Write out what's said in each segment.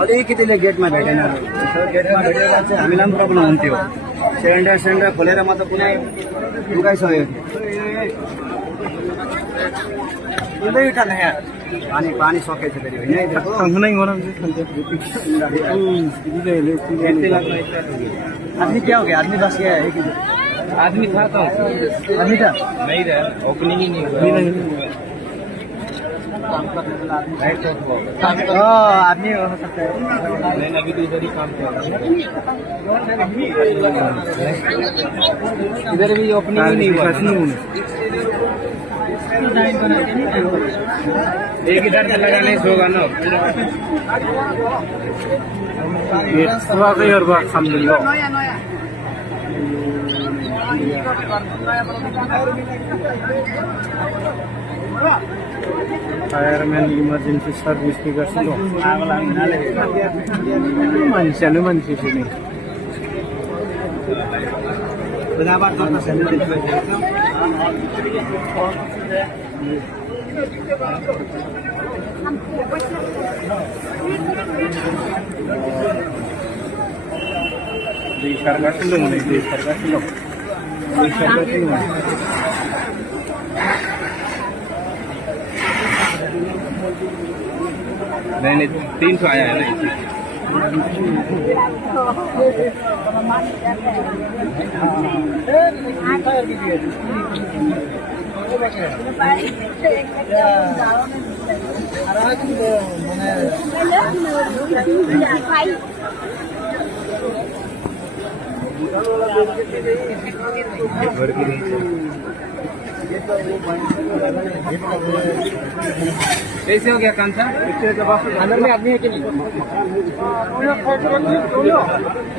अलिकतिले गेटमा भेटेन गेटमा भेटेर चाहिँ हामीलाई पनि प्रब्लम हुन्थ्यो सिलिन्डर खोलेर म त कुनै लुगाइसक्यो पानी सकेछ फेरि होइन आदमी क्या हो गया आदमी बस गया है आदमी था तो आदमी था नहीं रहा ओपनिंग ही नहीं हुआ आदमी हो सकता है नहीं अभी तो इधर ही काम कर रहा इधर भी ओपनिंग ही नहीं हुआ एक इधर से लगाने से होगा ना फायरमैन इमर्जेन्सी सर्भिस के गर्छु मान्छेले मान्छे छैन बराबर गर्न नहीं 300 आया है नहीं कैसे हो गया कांसा अंदर में आदमी है कि नहीं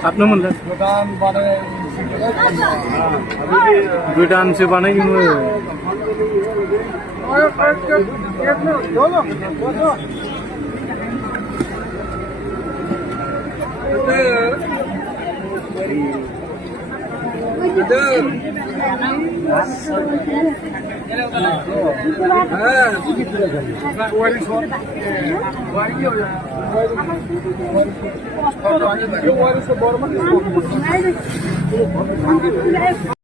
आफ्नो मन दुईटा आंसु बनाइदिनु